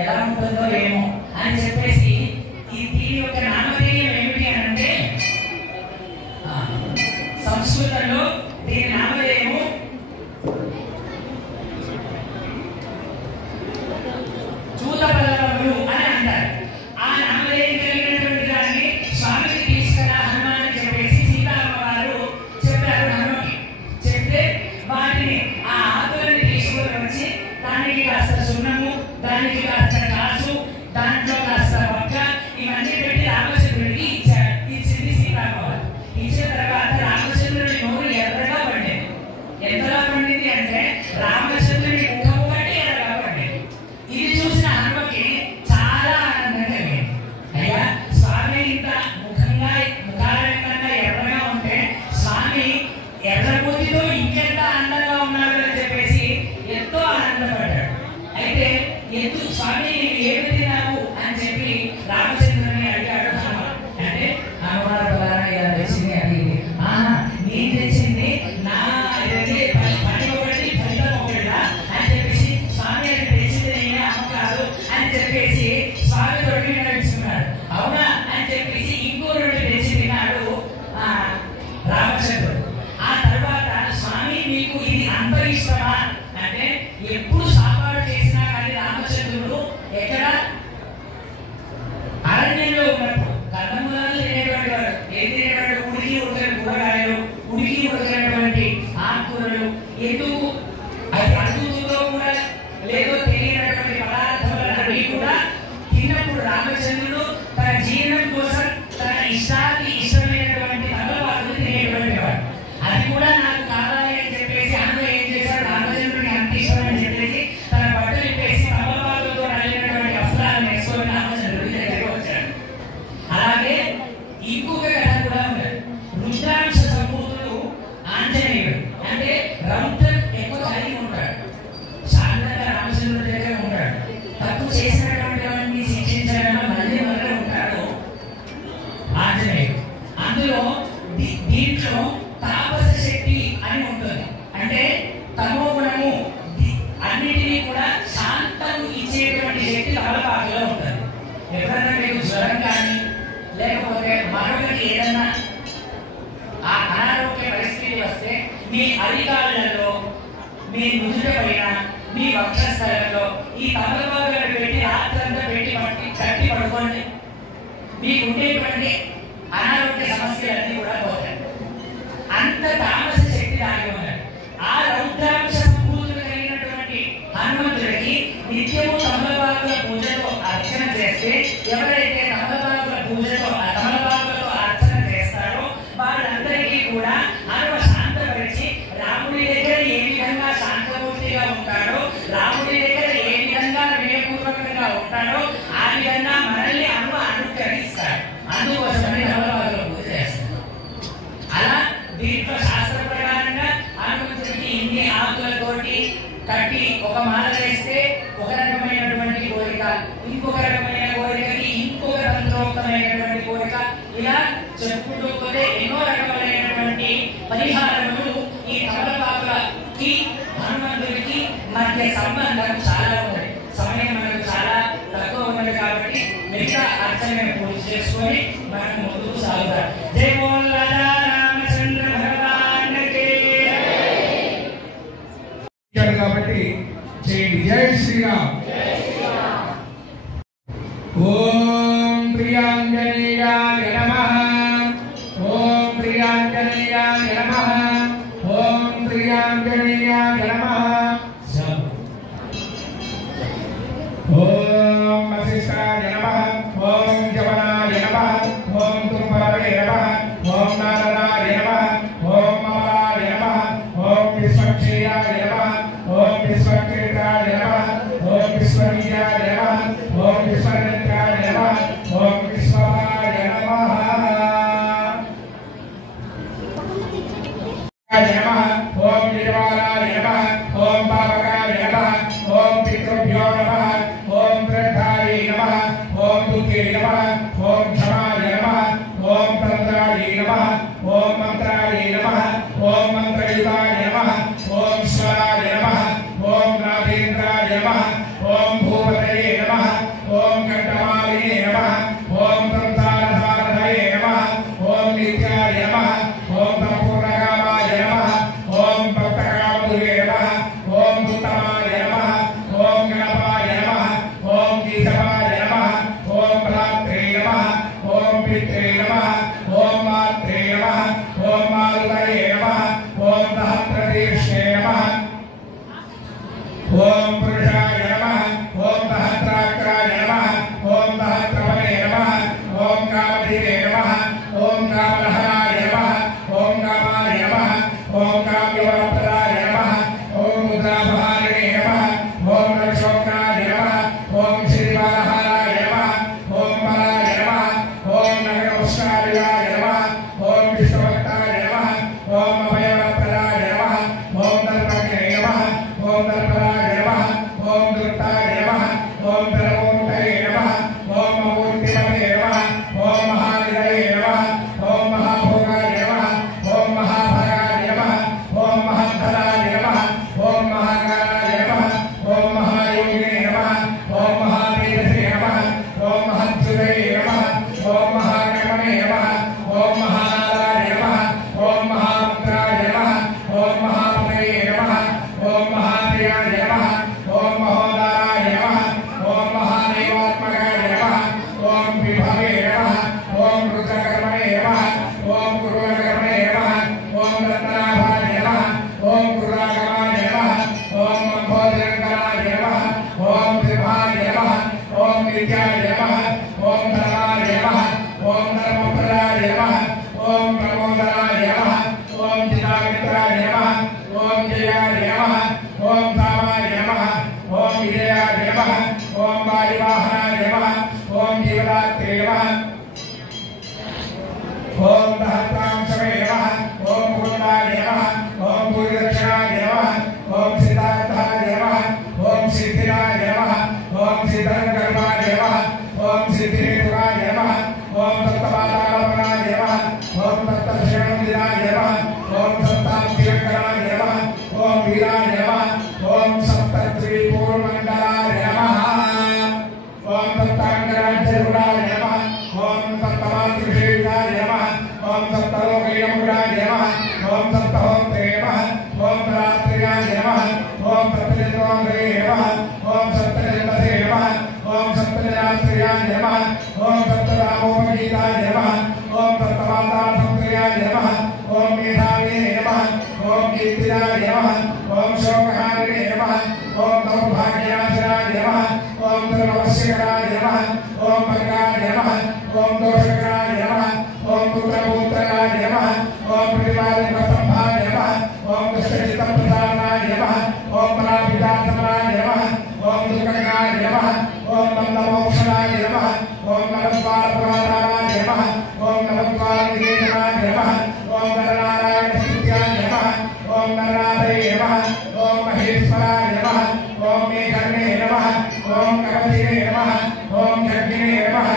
ఎలా ఉంటుందో ఏమో అని చెప్పేసి దీని యొక్క నామధేయం ఏమిటి అని అంటే సంస్కృతంలో దీని నామధేయము చూతపల్లవములు అని అంటారు. ఆ నామధేయం కలిగినటువంటి దాన్ని స్వామికి తీసుకురా హనుమాన్ అని చెప్పేసి సీతారామ వారు చెప్పారు. హనుమకి చెప్తే వాటిని ఆ ఆకులని తీసుకొని వచ్చి దానికి కాస్త సున్నము, దానికి కాస్త కాసు, దాంట్లో కాస్త పక్క ఇవన్నీ పెట్టి రామచంద్రుడికి ఇచ్చారు. ఇచ్చింది సీతారామ వారు. ఇచ్చిన తర్వాత రామచంద్రుడి నోరు ఎర్రగా పడింది. ఎంతగా పండింది అంటే రామచంద్రుడి ముఖము కంటే ఎర్రగా పడింది. ఇది చూసిన హనుమకి చాలా ఆనందం కలిగింది. అయ్యా స్వామి ఇంత ముఖారంగా ఎర్రగా ఉంటే స్వామి ఎర్రబోతితో ఇంకెంత ఆనందంగా ఉన్నారు అని చెప్పేసి ఎంతో ఆనందపడ్డాడు. అయితే ఎందుకు స్వామి ఏమి తిన్నావు అని చెప్పి రామచంద్రుని అడిగాడు హనుమ. అంటే హనుమాన్ ప్రధాన ఇలా తెచ్చింది అది నేను తెచ్చింది నా పని ఒకటి ఫలితం ఒకటిదా అని చెప్పేసి స్వామి అది తెచ్చింది నేనే అమ్మ కాదు అని చెప్పేసి స్వామి తొడిగి నడుచుకున్నాడు. అవునా అని చెప్పేసి ఇంకో రెండు తెచ్చి తిన్నాడు రామచంద్రుడు. ఆ తర్వాత స్వామి మీకు ఇది అంత ఇష్టమా అంటే ఎప్పుడు సాపాటు చేసినా కానీ రామచంద్రుడు ఎక్కడ అరణ్యంలో ఉన్నప్పుడు కందమూలాలు తినేటువంటి వాడు. ఏం తినేవాడు? ఉడికి ఉడకని కూరగాయలు, ఉడికి ఉడకనటువంటి ఆకుకూరలు. ఎందుకు అది అడుగుతుందో కూడా లేదో తెలియనటువంటి పదార్థాలన్నీ కూడా తిన్నప్పుడు రామచంద్రుడు తన జీవనం కోసం తన ఇష్టమైనటువంటి తమలపాకులు తినేటువంటి వాడు. అది కూడా నాకు కావాలి అని చెప్పేసి అందులో ఏం చేశాడు? రామచంద్రుడికి అంత ఇష్టమని చెప్పేసి తన బట్టలు ఇప్పేసి తమలపాకులతో నలిగినటువంటి వస్త్రాలను వేసుకొని రామచంద్రుడి దగ్గరికి వచ్చాడు. అలాగే ఇంకొక కథ కూడా ఉంది. రుద్రాంశ సంభూతుడు ఆంజనేయుడు. అంటే రౌద్రం ఎక్కువ కలిగి ఉంటాడు. శాంతంగా రామచంద్రుడి దగ్గర ఉంటాడు. తప్పు చేసినటువంటి వాడిని శిక్షించడంలో మళ్ళీ ఉంటాడు ఆంజనేయుడు. అందులో దీంట్లో తాపస శక్తి అని ఉంటుంది. అంటే తమో గుణము అన్నిటినీ కూడా శాంతం ఇచ్చేటువంటి శక్తి తమలపాకులో ఉంటుంది. ఎవరైనా మీకు జ్వరం కానీ లేకపోతే మరొకటి ఏదన్నా ఆ అనారోగ్య పరిస్థితి వస్తే మీ అరికాళ్ళలో, మీ నుదుట పైన, మీ వక్షస్థలంలో ఈ తమలపాకులను పెట్టి రాత్రంతా పెట్టి కట్టి పడుకోండి. మీకు ఉండేటువంటి అనారోగ్య సమస్యలన్నీ కూడా పోతాయి. అంత తామస శక్తి దాగి ఉన్నది. ఆ రౌద్రాంశ సంభూతులు కలిగినటువంటి హనుమంతుడికి నిత్యము తమలపాకుల పూజతో అర్చన చేస్తే ఎవరైతే తమలపాకులతో అర్చన చేస్తారో వాళ్ళందరికీ కూడా హనుమ శాంతపరిచి రాముడి దగ్గర ఏ విధంగా శాంతమూర్తిగా ఉంటాడో, రాముడి దగ్గర ఏ విధంగా వినయపూర్వకంగా ఉంటాడో ఆ విధంగా మనల్ని హనుమ అనుకరిస్తాడు. అందుకోసమని తమలపాకుల పూజ చేస్తాడు. అలా దీంట్లో శాస్త్ర ప్రకారంగా హనుమంతుడికి ఇన్ని ఆకులతోటి కట్టి ఒక మాల వేస్తే ఒక రకమైనటువంటి కోరిక, ఇంకొక రకమైన కోరికకి ఇంకొక తంత్రోక్తమైనటువంటి కోరిక, ఇలా చెప్పుకుంటూ పోతే ఎన్నో రకమైనటువంటి పరిహారములు ఈ తమలపాకులకి హనుమంతుడికి మధ్య సంబంధం చాలా ఉంది. సమయం మనకు చాలా తక్కువ ఉన్నది కాబట్టి మిగతా అర్చన పూర్తి చేసుకొని మనం ముందుకు సాగుతాం. జై బోల్ రామచంద్ర భగవాన్కి కాబట్టి జై శ్రీరామ్. ఓం ప్రియాంజనేయాయ నమః. ఓం ప్రియాంజనేయాయ నమః. ఓం ప్రియాంజనేయాయ నమః. ఓం వశిష్ఠాయ నమః. ఓం జవనాయ నమః. ఓం తుర్భవే నమః. ఓం నారదాయ నమః. ఓం మమలాయ నమః. ఓం విశ్వక్షేయాయ నమః. ఓం విశ్వక్షేత్రాయ నమః. ఓం విశ్వనీయాయ నమః. ఓం విశ్వనేత్రాయ నమః. ఓం విశ్వభాయ నమః. ఓం నిర్వాలాయ నమః. ఓం పావకాయ నమః. ఓం పితృభ్యో నమః. ఓం వృద్ధాయ నమః. विद्याय नमः ओम धर्माय नमः ओम धर्मप्रदाय नमः ओम प्रमोदराय नमः ओम जितामित्राय नमः ओम जयाय नमः ओम धामाय नमः ओम विजयाय नमः ओम वायुवाहनाय नमः ओम जीवदात्रे नमः ओम दहतां शवे नमः ओम मुकुन्दाय नमः ओम भूरिदक्षिणाय नमः ओम सिद्धार्थाय नमः ओम सिद्धिराय नमः ओम सिद्धर्गर्भाय नमः ओम सिद्धिरेतुराय नमः ओम तत्तपादालवनाय नमः ओम तत्तशरणविदाय नमः ओम सत्ताब्दिरकराय नमः ओम वीराय नमः ओम सप्तत्रिपूर्णमण्डलाय नमः ओम तत्ताङ्गराज्यरुडाय नमः ओम तत्तमातृषेविदाय नमः ओम सप्तलोकैरमुडाय नमः ओम सप्तहोत्रे नमः ओम रात्रियाय नमः ओम सप्तजन्मोत्रे नमः ओम सप्तजन्मसे नमः ओम सप्तजरात्रियाय नमः ओम सप्तरामोपगीताय नमः ओम सप्तमातासंक्रियाय नमः ओम मेधावे नमः ओम कीर्तिराय नमः ओम शोकहारिणे नमः ओम दौर्भाग्यनाशनाय नमः ओम दुर्नवस्यकराय नमः ओम भंगाय नमः ओम दोषकराय नमः ओम पुत्रपुत्राय नमः ओम प्रतिपादकसंभाय नमः ओम दुष्टचित्तप्रसारणाय नमः ओम पराभिदासनाय नमः ओम दुर्गंगाय नमः ओम नन्दमोक्षणाय नमः ओम नमस्कारप्रदानाय नमः ओम नमस्कारनिकेतनाय नमः ओम नरनारायणस्तुत्याय नमः ओम नरनाथये नमः ओम महेश्वराय नमः ओम मेघर्णे नमः ओम कवचिने नमः ओम यज्ञिने नमः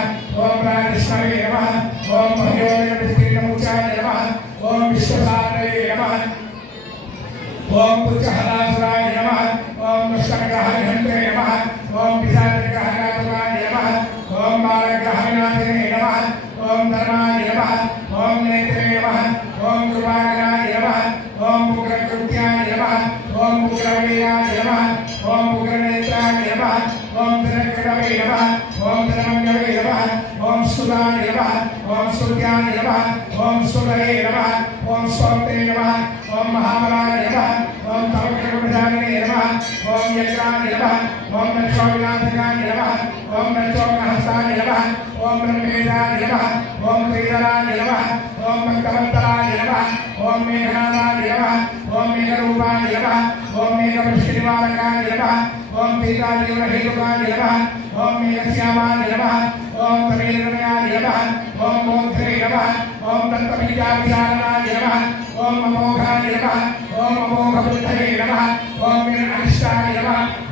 ओम राजश्रवे नमः ओम भयोनिर्विस्तीर्णमुचाय नमः ओम विश्वसारये नमः ओम पुच्छहलासुराय नमः ओम दुष्टग्रहनिहन्त्रे नमः ओम पिशाचग्रहनाथाय नमः ओम बालग्रहविनाशिने नमः ओम धर्माय नमः ओम नेत्रे नमः ओम दुर्वागनाय नमः ओम उग्रकृत्याय नमः ओम उग्रवीराय नमः ओम उग्रनेत्राय नमः ओम धनकृतवे नमः ओम धनमन्यवे नमः ओम स्तुताय नमः ओम स्तुत्याय नमः ओम स्तुतये नमः ओम स्तोत्रे नमः ओम महाबलाय नमः ओम तवक्रमधारिणे नमः ओम यज्ञाय नमः ओम नक्षोविनाशकाय नमः ओम नक्षोहस्ताय नमः ओम ब्रह्मेदाय नमः ओम त्रिदलाय नमः ओम भक्तवत्तलाय नमः ओम मेघनादाय नमः ओम मेघरूपाय नमः ओम मेघवृष्टिनिवारकाय नमः ओम पीतादिवरहेतुकाय नमः ओम मेघश्यामाय नमः ओम तमेरमयाय नमः ओम मोक्षे नमः ओम दत्तबीजाभिधानाय नमः ओम अमोघाय नमः ओम अमोघबुद्धये नमः ओम अनिष्टाय नमः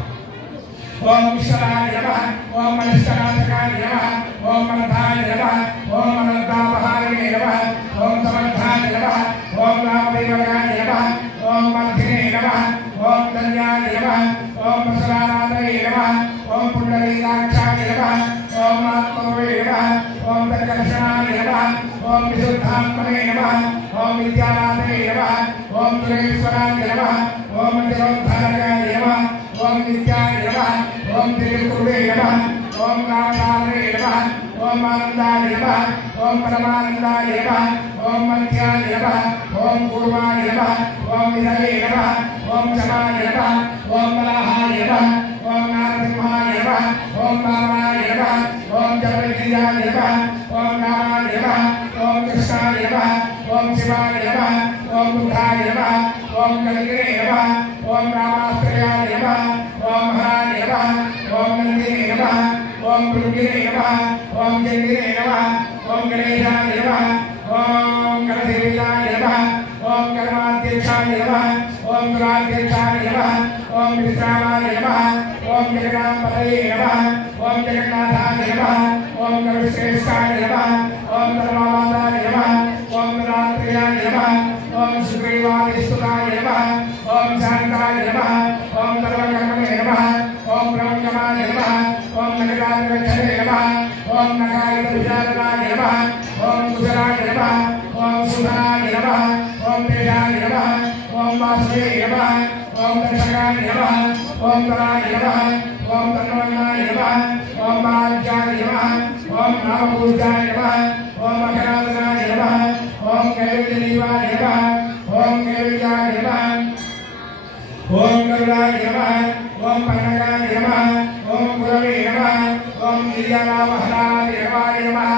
ओम विश्वराय नमः ओम अनिष्टनाशकाय नमः ओम अनर्थाय नमः ओम अनर्थापहारिणे नमः ओम समर्थाय नमः ओम रामदेवाय नमः ओम मध्यने नमः ओम कल्याय नमः ओम प्रसन्नाय नमः ओम पुंडरीकाक्षाय नमः ओम आत्मवे नमः ओम तत्कर्षणाय नमः ओम विशुद्धात्मने नमः ओम विद्यानाथे नमः ओम दुरेश्वराय नमः ओम जलोद्धारकाय नमः ओम नित्याय नमः ओम त्रिपुरे नमः ओम कामदारे नमः ओम आनंदाय नमः ओम परमानंदाय नमः ओम मध्याय नमः ओम पूर्वाय नमः ओम विधये नमः ओम जमाय नमः ओम बलाहाय नमः ओम नारसिंहाय नमः ओम वामनाय नमः ओम जपनिधियाय नमः ओम रामाय नमः ओम कृष्णाय नमः ओम शिवाय नमः ओम बुद्धाय नमः ओम कलिगे नमः ओम रामाश्रयाय नमः ओम हराय नमः ओम नंदिने नमः ओम भृंगिने नमः ओम जंगिने नमः ओम गणेशाय नमः ओम गणदेवाय नमः ओम कर्माध्यक्षाय नमः ओम दुराध्यक्षाय नमः ओम विश्रामाय नमः ओम जगन्नाथपतये नमः ओम जगन्नाथाय नमः ओम कविश्रेष्ठाय नमः ओम धर्मादाय नमः ओम रात्रियाय नमः ओम सुग्रीवादिस्तुताय नमः ओम शांताय नमः ओम सर्वकर्मणे नमः ओम ब्रह्मणमाय नमः ओम नगराधिपतये नमः ओम नगारितविशारदाय नमः ओम कुशलाय नमः ओम सुधनाय नमः ओम तेजाय नमः ओम वासुदेवाय नमः ओम दक्षकाय नमः ओम तराय नमः ओम तन्वन्नाय नमः ओम महाज्ञाय नमः ओम नामपूजाय नमः ओम अखराधनाय नमः ओम कैवल्यदेवाय नमः ओम कैवल्याय नमः ओम गरुडाय नमः ओम पन्नगाय नमः ओम गुरवे नमः ఓం గిరిజారావహరాయ నమః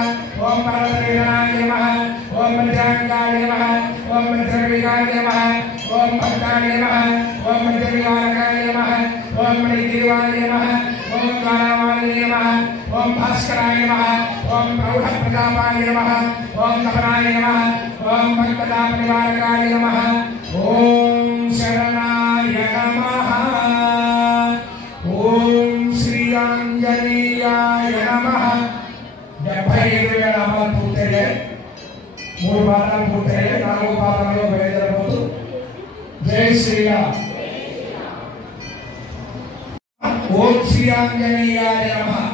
ఓం పరమేశ్వరాయ నమః ఓం పంచాంగాయ నమః ఓం పంచవికాయ నమః ఓం భక్తాయ నమః ఓం పంచవికారకాయ నమః ఓం మణిదేవాయ నమః ఓం గానావాయ నమః ఓం భాస్కరాయ నమః ఓం ప్రౌఢ ప్రతాపాయ నమః ఓం తపనాయ నమః ఓం భక్తదాప నివారకాయ నమః ఓం శరణాయ నమః ఓం శ్రీ ఆంజనేయాయ నమః 75 నామాలు పూర్తయ్యాయి 3 పాదాలు పూర్తయ్యాయి 4వ పాదంలో బయలుదేరబోతూ జై శ్రీరామ్ ఓం శ్రీ ఆంజనేయాయ నమః